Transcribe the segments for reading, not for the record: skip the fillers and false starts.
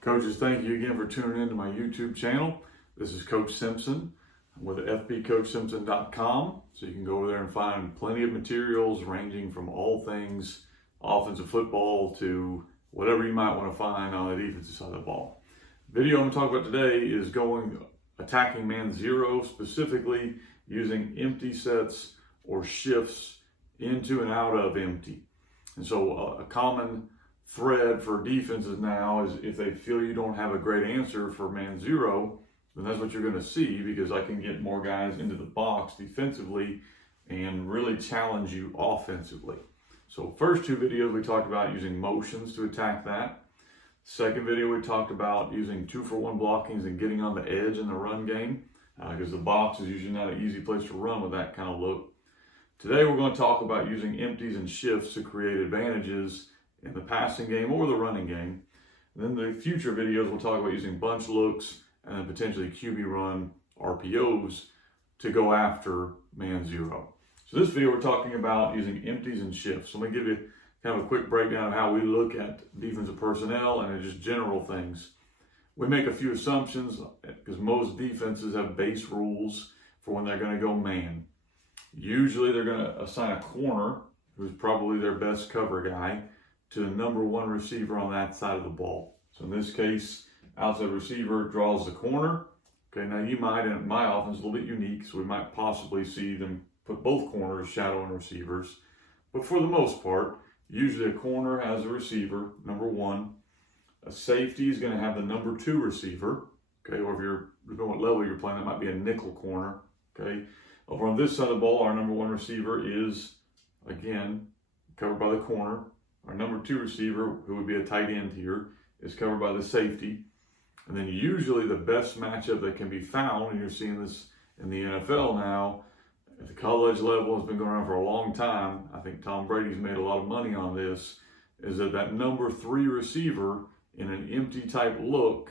Coaches, thank you again for tuning into my YouTube channel. This is Coach Simpson with fbcoachsimpson.com. So you can go over there and find plenty of materials ranging from all things offensive football to whatever you might want to find on the defensive side of the ball. The video I'm going to talk about today is attacking man zero, specifically using empty sets or shifts into and out of empty. And so a common thread for defenses now is if they feel you don't have a great answer for man zero, then that's what you're going to see, because I can get more guys into the box defensively and really challenge you offensively. So first two videos we talked about using motions to attack that. Second video we talked about using 2-for-1 blockings and getting on the edge in the run game, because the box is usually not an easy place to run with that kind of look. Today we're going to talk about using empties and shifts to create advantages in the passing game or the running game. And then the future videos we'll talk about using bunch looks and then potentially QB run RPOs to go after man zero. So this video we're talking about using empties and shifts. So let me give you kind of a quick breakdown of how we look at defensive personnel and just general things. We make a few assumptions because most defenses have base rules for when they're going to go man. Usually they're going to assign a corner, who's probably their best cover guy, to the number one receiver on that side of the ball. So in this case, outside receiver draws the corner. Okay, now you might, in my offense, a little bit unique, so we might possibly see them put both corners shadowing receivers. But for the most part, usually a corner has a receiver, number one. A safety is going to have the number two receiver. Okay, or if you're depending on what level you're playing, that might be a nickel corner. Okay, over on this side of the ball, our number one receiver is, again, covered by the corner. Our number two receiver, who would be a tight end here, is covered by the safety. And then usually the best matchup that can be found, and you're seeing this in the NFL now, at the college level, has been going around for a long time. I think Tom Brady's made a lot of money on this, is that number three receiver in an empty type look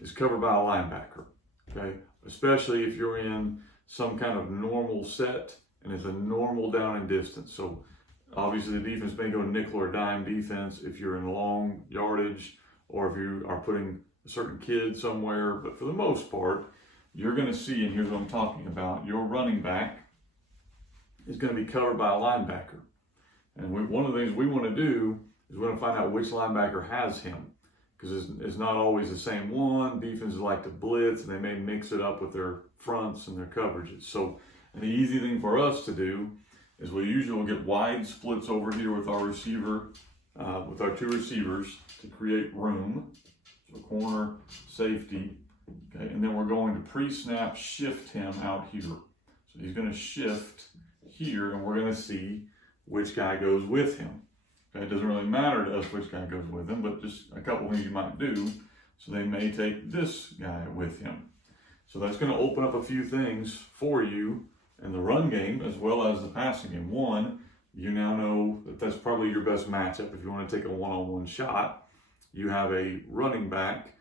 is covered by a linebacker. Okay, especially if you're in some kind of normal set and it's a normal down and distance. So obviously the defense may go nickel or dime defense if you're in long yardage or if you are putting a certain kid somewhere. But for the most part, you're going to see, and here's what I'm talking about, your running back is going to be covered by a linebacker. And one of the things we want to do is we want to find out which linebacker has him, because it's not always the same one. Defenses like to blitz, and they may mix it up with their fronts and their coverages. So an easy thing for us to do is we usually will get wide splits over here with our receiver, with our two receivers to create room. So corner, safety, okay, and then we're going to pre-snap shift him out here. So he's going to shift here, and we're going to see which guy goes with him. Okay, it doesn't really matter to us which guy goes with him, but just a couple things you might do. So they may take this guy with him. So that's going to open up a few things for you in the run game as well as the passing game. One, you now know that that's probably your best matchup. If you want to take a one-on-one shot, you have a running back,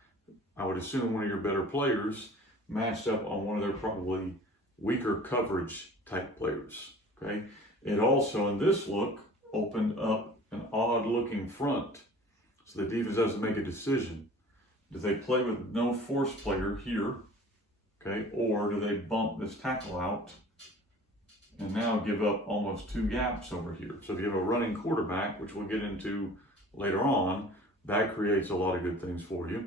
I would assume one of your better players, matched up on one of their probably weaker coverage type players. Okay. It also, in this look, opened up an odd looking front. So the defense has to make a decision. Do they play with no force player here? Okay. Or do they bump this tackle out and now give up almost two gaps over here? So if you have a running quarterback, which we'll get into later on, that creates a lot of good things for you.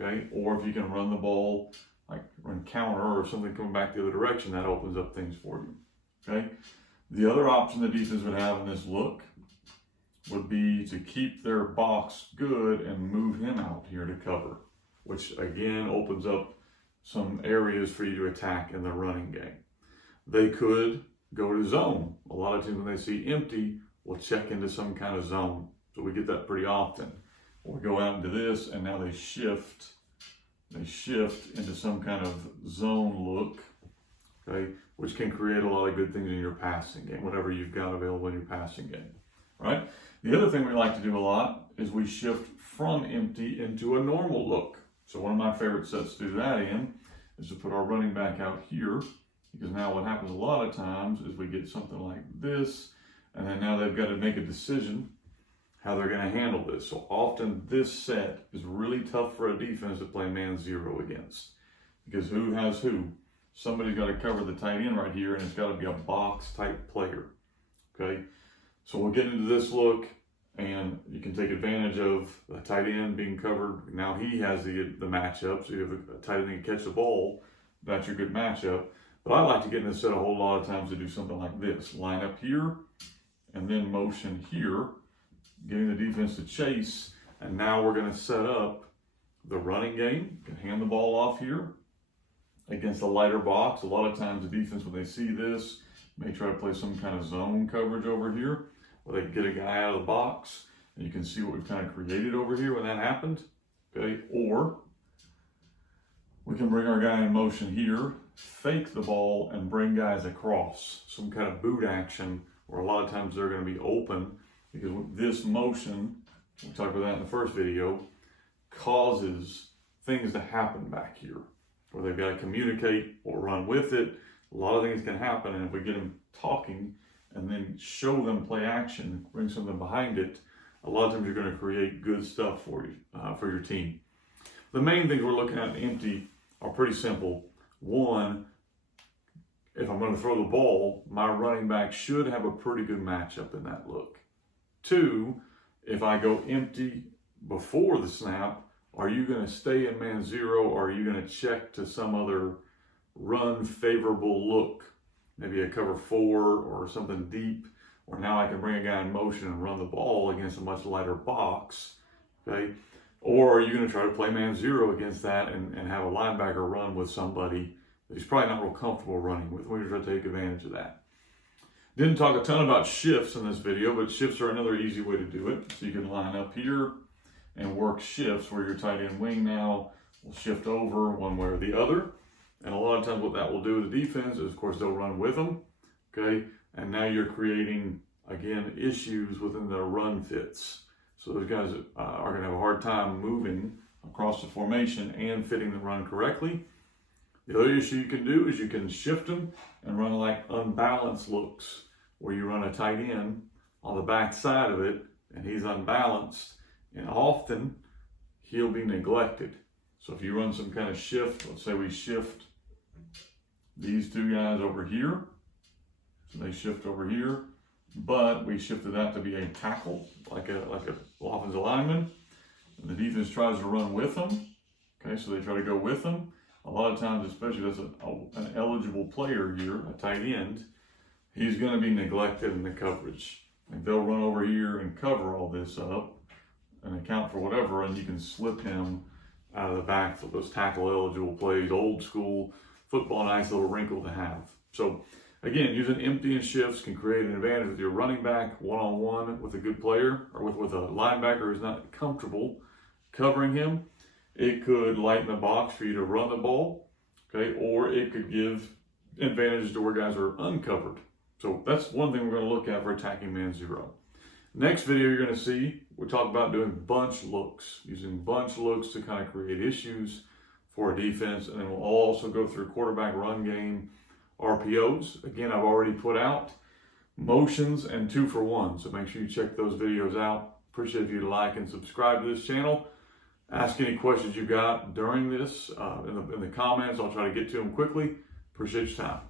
Okay. Or if you can run the ball, like run counter or something coming back the other direction, that opens up things for you. Okay. The other option the defense would have in this look would be to keep their box good and move him out here to cover, which again opens up some areas for you to attack in the running game. They could go to zone. A lot of times when they see empty, we'll check into some kind of zone. So we get that pretty often. We'll go out into this, and now they shift into some kind of zone look, okay, which can create a lot of good things in your passing game, whatever you've got available in your passing game, right? The other thing we like to do a lot is we shift from empty into a normal look. So one of my favorite sets to do that in is to put our running back out here, because now what happens a lot of times is we get something like this, and then now they've got to make a decision how they're going to handle this. So often this set is really tough for a defense to play man zero against, because who has who? Somebody's got to cover the tight end right here, and it's got to be a box type player. Okay, so we'll get into this look, and you can take advantage of the tight end being covered. Now he has the matchup, so you have a tight end that can catch the ball. That's your good matchup. But I like to get in this set a whole lot of times to do something like this. Line up here, and then motion here, getting the defense to chase. And now we're going to set up the running game. You can hand the ball off here against a lighter box. A lot of times the defense, when they see this, may try to play some kind of zone coverage over here, where they can get a guy out of the box. And you can see what we've kind of created over here when that happened. Okay, or we can bring our guy in motion here, fake the ball, and bring guys across. Some kind of boot action, where a lot of times they're going to be open, because with this motion, we talked about that in the first video, causes things to happen back here, where they've got to communicate or run with it. A lot of things can happen, and if we get them talking and then show them play action, bring something behind it, a lot of times you're going to create good stuff for you, for your team. The main things we're looking at in empty are pretty simple. One, if I'm going to throw the ball, my running back should have a pretty good matchup in that look. Two, if I go empty before the snap, are you going to stay in man zero, or are you going to check to some other run favorable look? Maybe a cover 4 or something deep, or now I can bring a guy in motion and run the ball against a much lighter box. Okay? Or are you going to try to play man zero against that and have a linebacker run with somebody that he's probably not real comfortable running with? We're going to try to take advantage of that. Didn't talk a ton about shifts in this video, but shifts are another easy way to do it. So you can line up here and work shifts, where your tight end wing now will shift over one way or the other. And a lot of times what that will do with the defense is, of course, they'll run with them. Okay, and now you're creating, again, issues within their run fits. So those guys are going to have a hard time moving across the formation and fitting the run correctly. The other issue you can do is you can shift them and run like unbalanced looks, where you run a tight end on the back side of it and he's unbalanced, and often he'll be neglected. So if you run some kind of shift, let's say we shift these two guys over here, so they shift over here, but we shifted that to be a tackle, like a offensive lineman, and the defense tries to run with them. Okay, so they try to go with them. A lot of times, especially if it's an eligible player here, a tight end, he's going to be neglected in the coverage. Like they'll run over here and cover all this up and account for whatever, and you can slip him out of the backfield. Those tackle eligible plays, old school football, nice little wrinkle to have. So again, using empty and shifts can create an advantage with your running back one-on-one with a good player, or with a linebacker who's not comfortable covering him. It could lighten the box for you to run the ball, okay? Or it could give advantages to where guys are uncovered. So that's one thing we're going to look at for attacking man zero. Next video you're going to see, we talk about doing bunch looks, using bunch looks to kind of create issues for a defense. And then we'll also go through quarterback run game RPOs. Again, I've already put out motions and 2-for-1. So make sure you check those videos out. Appreciate if you like and subscribe to this channel. Ask any questions you got during this in the comments. I'll try to get to them quickly. Appreciate your time.